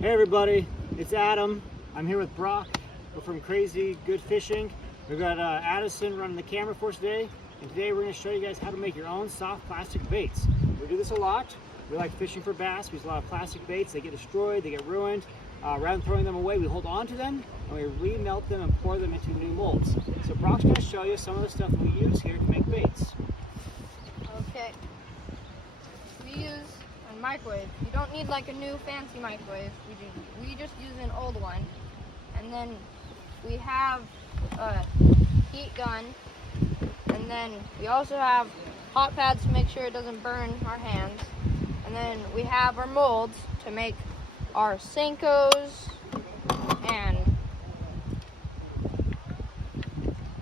Hey everybody, it's Adam. I'm here with Brock. We're from Crazy Good Fishing. We've got Addison running the camera for us today. And today we're going to show you guys how to make your own soft plastic baits. We do this a lot. We like fishing for bass. We use a lot of plastic baits. They get destroyed, they get ruined. Rather than throwing them away, we hold on to them and we remelt them and pour them into new molds. So Brock's going to show you some of the stuff that we use here to make baits. Okay. We use a microwave. You don't need like a new fancy microwave. We just use an old one. And then we have a heat gun. And then we also have hot pads to make sure it doesn't burn our hands. And then we have our molds to make our Senkos and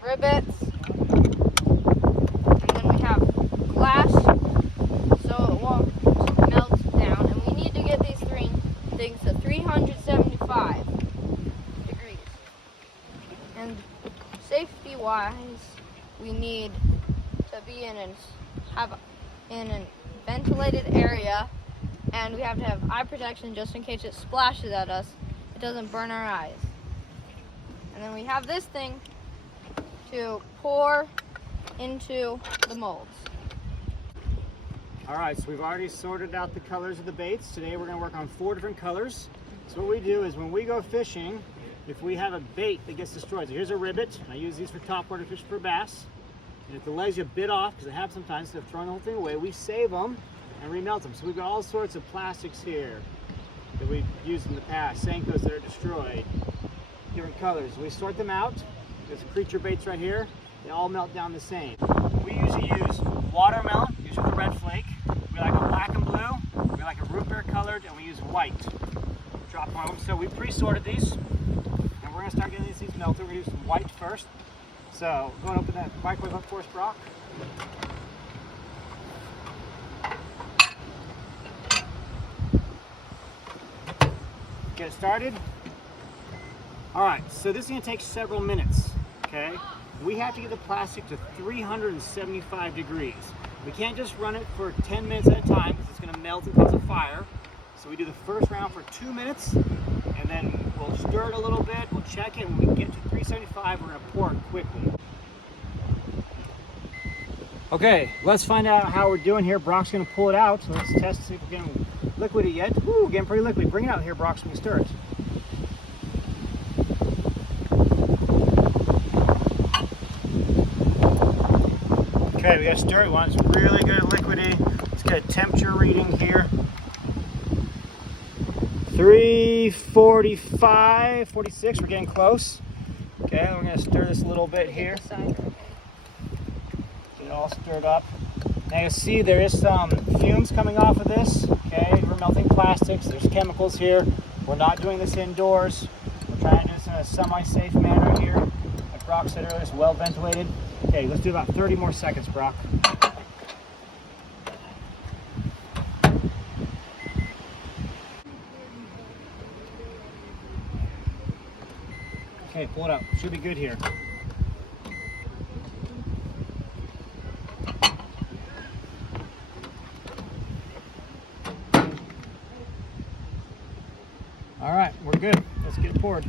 rivets. And then we have glass so it won't melt down. And we need to get these three things to 375 degrees. And safety wise, we need to be in a ventilated area, and we have to have eye protection just in case it splashes at us. It doesn't burn our eyes. And then we have this thing to pour into the molds. All right, so we've already sorted out the colors of the baits. Today we're going to work on 4 different colors. So what we do is when we go fishing, if we have a bait that gets destroyed, so here's a rivet. I use these for topwater fishing for bass. And if the legs get bit off, because they have sometimes, instead of throwing the whole thing away, we save them and remelt them. So we've got all sorts of plastics here that we've used in the past, Senkos that are destroyed, different colors. We sort them out. There's creature baits right here. They all melt down the same. We usually use watermelon, usually the red flake. We like a black and blue. We like a root beer colored, and we use white. Drop on them. So we pre-sorted these, and we're gonna start getting these melted. We're gonna use some white first. So go and open that microwave up for us, Brock. Get it started. All right, so this is gonna take several minutes, okay? We have to get the plastic to 375 degrees. We can't just run it for 10 minutes at a time because it's gonna melt and cause a fire. So we do the first round for 2 minutes, and then we'll stir it a little bit, we'll check it, and when we get to 375, we're gonna pour it quickly. Okay, let's find out how we're doing here. Brock's gonna pull it out. So let's test to see if we're getting liquid it yet. Woo, getting pretty liquid. Bring it out here, Brock, so we can stir it. Okay, we gotta stir it once. Really good liquidy. Let's get a temperature reading here. 345, 46, we're getting close. Okay, we're gonna stir this a little bit here. Get it all stirred up. Now you see there is some fumes coming off of this. Okay, we're melting plastics. There's chemicals here. We're not doing this indoors. We're trying to do this in a semi-safe manner here. Like Brock said earlier, it's well ventilated. Okay, let's do about 30 more seconds, Brock. Okay, pull it up. Should be good here. All right, we're good. Let's get it poured.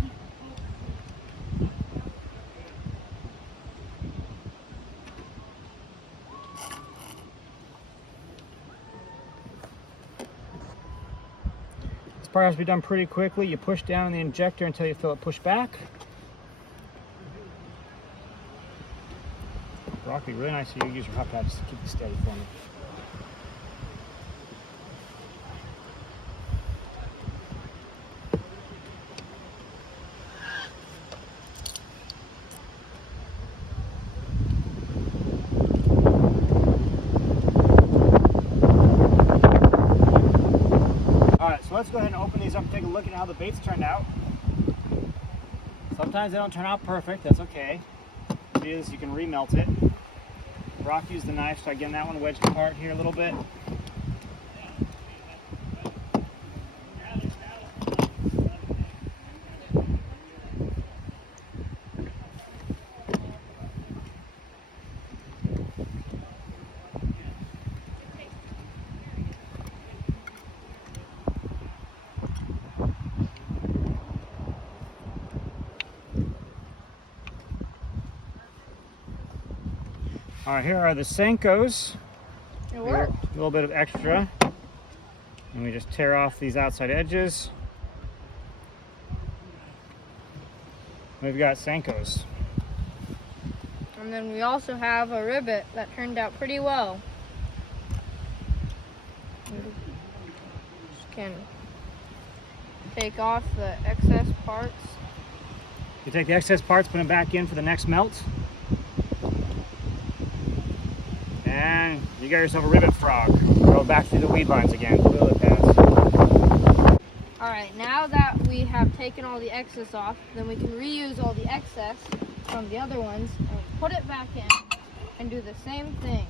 This part has to be done pretty quickly. You push down on the injector until you feel it push back. Brock, it'd be really nice if you use your hot pad just to keep it steady for me. Alright, so let's go ahead and open these up and take a look at how the baits turned out. Sometimes they don't turn out perfect, that's okay. If it is, you can remelt it. Brock used the knife, so again, that one wedged apart here a little bit. All right, here are the Senkos. It worked. A little bit of extra. And we just tear off these outside edges. We've got Senkos. And then we also have a rivet that turned out pretty well. Just can take off the excess parts. You take the excess parts, put them back in for the next melt. And you got yourself a rivet frog. Go back through the weed lines again. Lily pads. Alright, now that we have taken all the excess off, then we can reuse all the excess from the other ones and put it back in and do the same thing.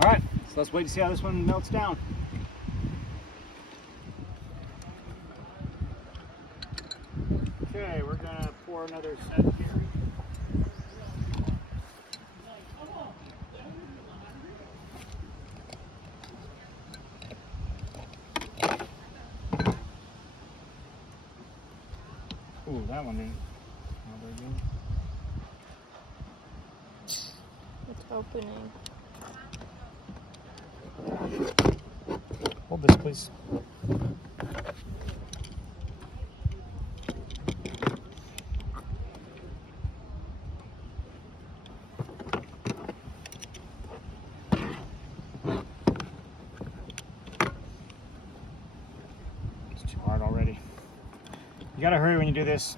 Alright, so let's wait to see how this one melts down. Okay, we're gonna pour another set here. Ooh, that one didn't. Not very good. It's opening. Hold this, please. It's too hard already. You gotta hurry when you do this.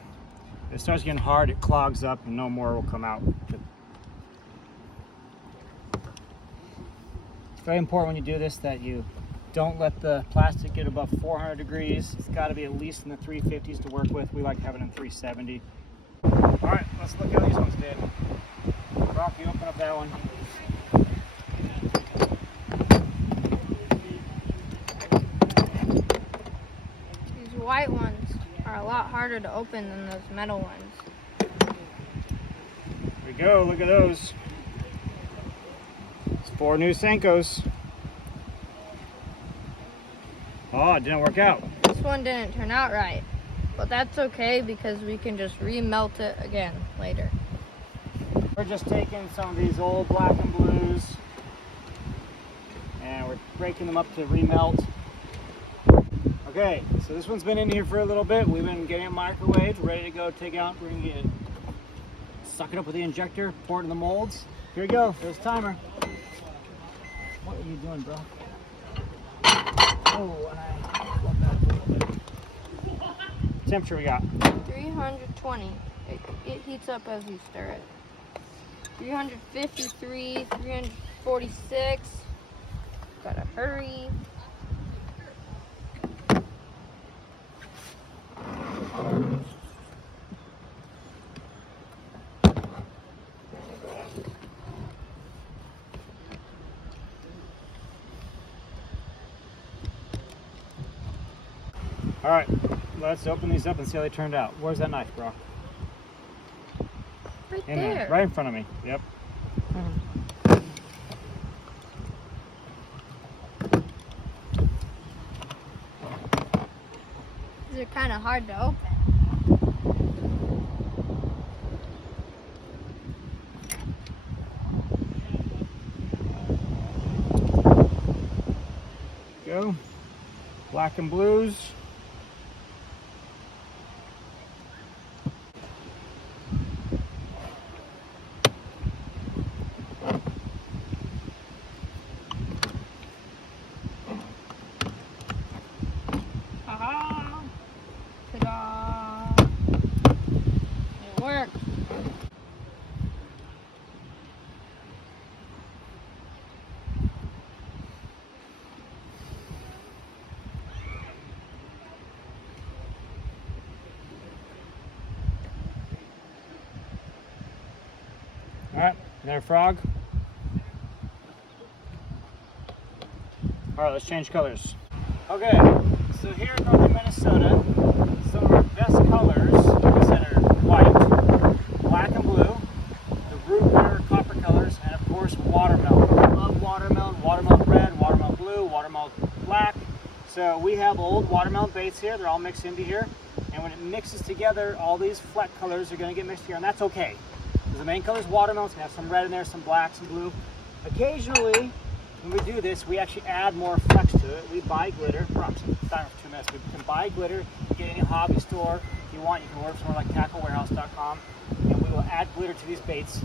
If it starts getting hard, it clogs up and no more will come out. It's very important when you do this that you don't let the plastic get above 400 degrees. It's got to be at least in the 350s to work with. We like having it in 370. All right, let's look how these ones did. Brock, you open up that one. These white ones are a lot harder to open than those metal ones. There we go, look at those. It's 4 new Senkos. Oh, it didn't work out. This one didn't turn out right, but that's okay because we can just remelt it again later. We're just taking some of these old black and blues and we're breaking them up to remelt. Okay, so this one's been in here for a little bit. We've been getting it microwaved, ready to go take out. We're gonna get it, suck it up with the injector, pour it in the molds. Here we go, there's the timer. What are you doing, bro? Oh, and I love that a little bit. Temperature we got? 320. It heats up as you stir it. 353, 346. Gotta hurry. All right, let's open these up and see how they turned out. Where's that knife, bro? Right In there. right in front of me. Yep. These are kind of hard to open. Go. Black and blues. Aha! Ta-da! It worked. All right, another frog. All right, let's change colors. Okay, so here in northern Minnesota, some of our best colors are white, black and blue, the root beer copper colors, and of course watermelon. I love watermelon, watermelon red, watermelon blue, watermelon black. So we have old watermelon baits here, they're all mixed into here. And when it mixes together, all these fleck colors are going to get mixed together, and that's okay. Because the main color is watermelon. It's going to have some red in there, some black, some blue. Occasionally, when we do this, we actually add more flecks to it. We buy glitter. Time for 2 minutes. We can buy glitter. You get any hobby store. If you want, you can order somewhere like tacklewarehouse.com. And we will add glitter to these baits.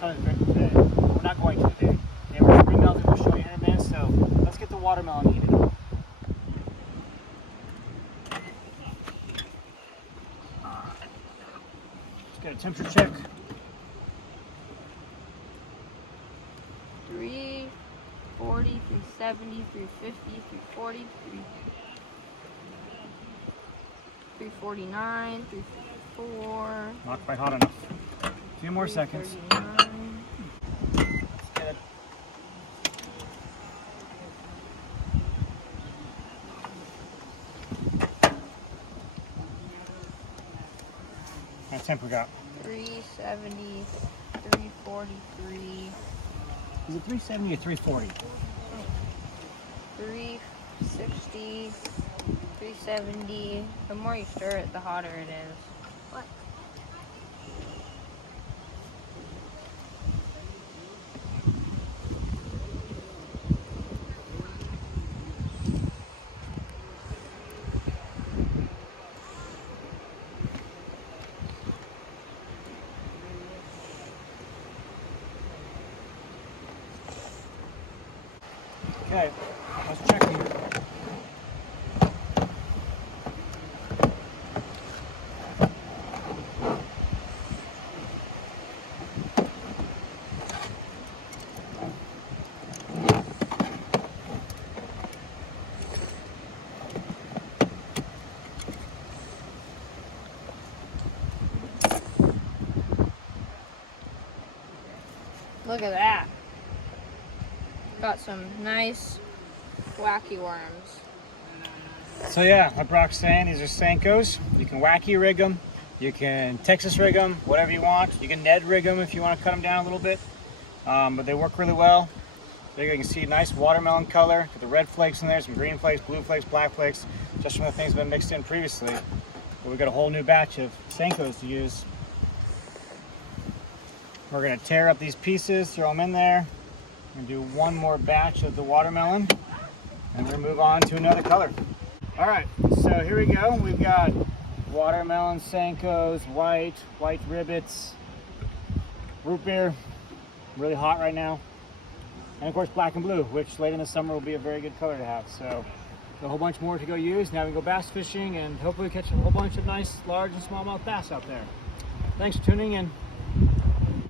Something today. We're not going to today. Okay, we're spring melting. We'll show you in a minute. So let's get the watermelon heated up. Let's get a temperature check. 340, 370, 350, 340, 349, 354. Not quite hot enough. A few more seconds. 339. Let's get it. What temp we got? 370, 343. Is it 370 or 340? 360, 370. The more you stir it, the hotter it is. What? Okay, let's check here. Look at that. Got some nice wacky worms. So yeah, like Brock's saying, these are Senkos. You can wacky rig them, you can Texas rig them, whatever you want. You can Ned rig them if you want to cut them down a little bit, but they work really well. There you can see nice watermelon color, got the red flakes in there, some green flakes, blue flakes, black flakes, just from the things that have been mixed in previously. But we've got a whole new batch of Senkos to use. We're gonna tear up these pieces, throw them in there. We're gonna do one more batch of the watermelon, and we're gonna move on to another color. All right, so here we go. We've got watermelon Senkos, white ribbits, root beer, really hot right now. And of course black and blue, which late in the summer will be a very good color to have. So a whole bunch more to go use. Now we can go bass fishing and hopefully catch a whole bunch of nice large and smallmouth bass out there. Thanks for tuning in.